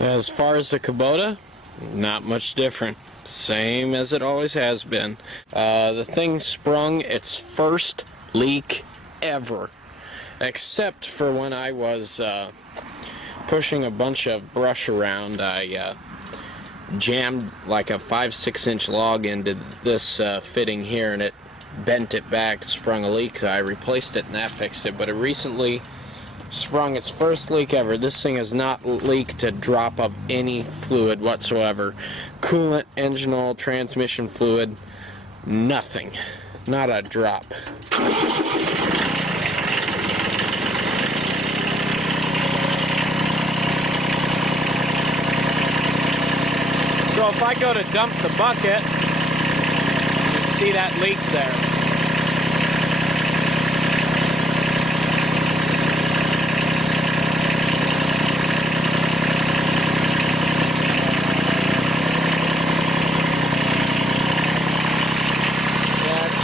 As far as the Kubota, not much different. Same as it always has been. The thing sprung its first leak ever, except for when I was pushing a bunch of brush around. I jammed like a 5-6 inch log into this fitting here, and it bent it back, sprung a leak. I replaced it and that fixed it, but it recently sprung its first leak ever. This thing has not leaked a drop of any fluid whatsoever. Coolant, engine oil, transmission fluid, nothing. Not a drop. So if I go to dump the bucket, you can see that leak there.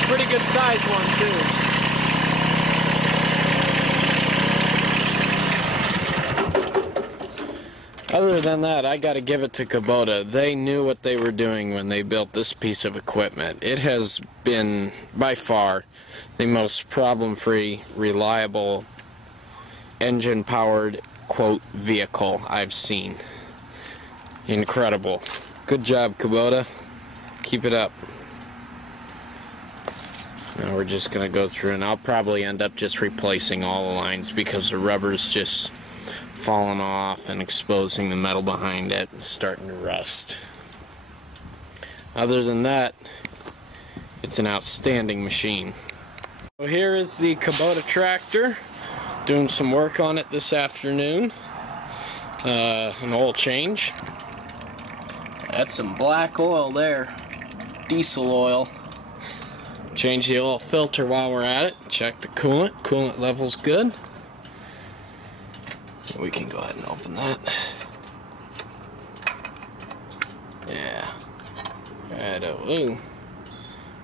Pretty good size one too. Other than that, I gotta give it to Kubota. They knew what they were doing when they built this piece of equipment. It has been by far the most problem-free, reliable, engine-powered, quote, vehicle I've seen. Incredible. Good job, Kubota. Keep it up. Now we're just going to go through, and I'll probably end up just replacing all the lines because the rubber's just falling off and exposing the metal behind it and starting to rust. Other than that, it's an outstanding machine. So here is the Kubota tractor. Doing some work on it this afternoon. An oil change. That's some black oil there. Diesel oil. Change the oil filter while we're at it. Check the coolant. Coolant level's good. We can go ahead and open that. Yeah. Right. Ooh.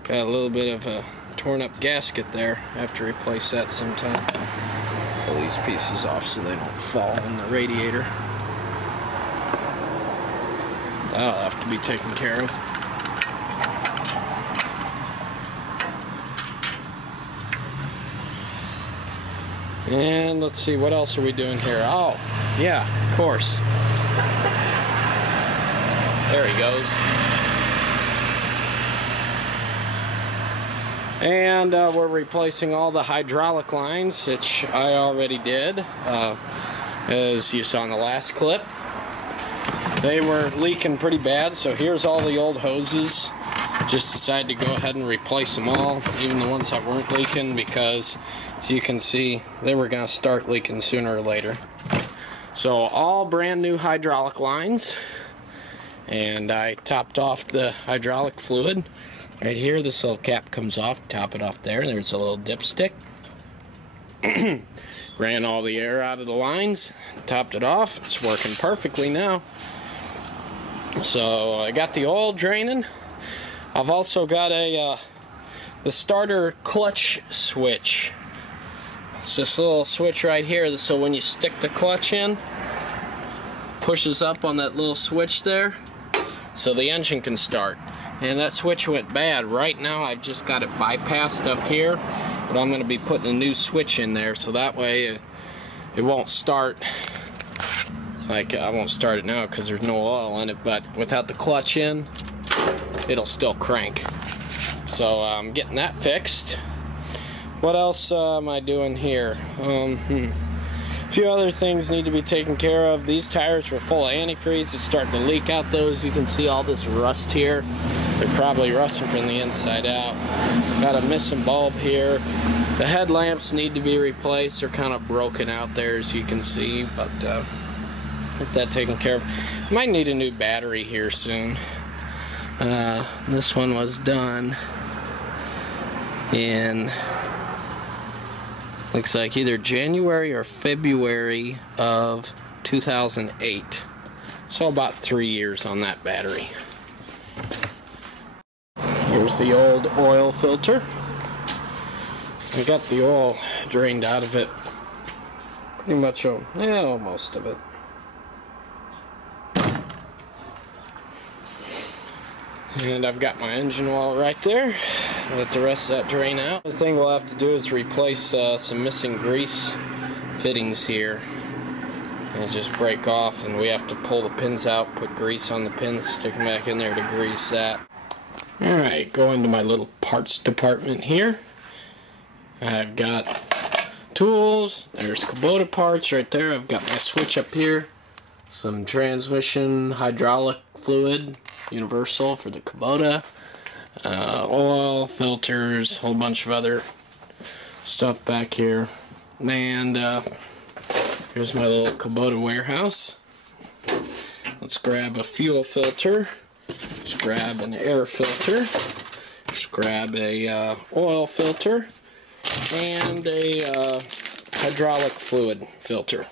Got a little bit of a torn up gasket there. I have to replace that sometime. Pull these pieces off so they don't fall in the radiator. That'll have to be taken care of. And let's see, what else are we doing here? Oh, yeah, of course. There he goes. And we're replacing all the hydraulic lines, which I already did. As you saw in the last clip, they were leaking pretty bad, so here's all the old hoses. Just decided to go ahead and replace them all, even the ones that weren't leaking, because as you can see, they were going to start leaking sooner or later. So all brand new hydraulic lines, and I topped off the hydraulic fluid. Right here, this little cap comes off, top it off there, there's a little dipstick. Ran all the air out of the lines, topped it off, it's working perfectly now. So I got the oil draining. I've also got the starter clutch switch. It's this little switch right here, so when you stick the clutch in, pushes up on that little switch there, so the engine can start. And that switch went bad. Right now I've just got it bypassed up here, but I'm going to be putting a new switch in there, so that way it won't start. Like, I won't start it now because there's no oil in it, but without the clutch in, it'll still crank. So I'm getting that fixed. What else am I doing here? A few other things need to be taken care of. These tires were full of antifreeze. It's starting to leak out those. You can see all this rust here. They're probably rusting from the inside out. Got a missing bulb here. The headlamps need to be replaced. They're kind of broken out there, as you can see, but get that taken care of. Might need a new battery here soon. This one was done in, looks like either January or February of 2008. So about 3 years on that battery. Here's the old oil filter. I got the oil drained out of it. Pretty much, yeah, most of it. And I've got my engine wall right there. Let the rest of that drain out. The thing we'll have to do is replace some missing grease fittings here. They just break off, and we have to pull the pins out, put grease on the pins, stick them back in there to grease that. Alright, go into my little parts department here. I've got tools. There's Kubota parts right there. I've got my switch up here. Some transmission hydraulic fluid, universal for the Kubota. Oil, filters, a whole bunch of other stuff back here. And here's my little Kubota warehouse. Let's grab a fuel filter. Let's grab an air filter. Let's grab a oil filter and a hydraulic fluid filter.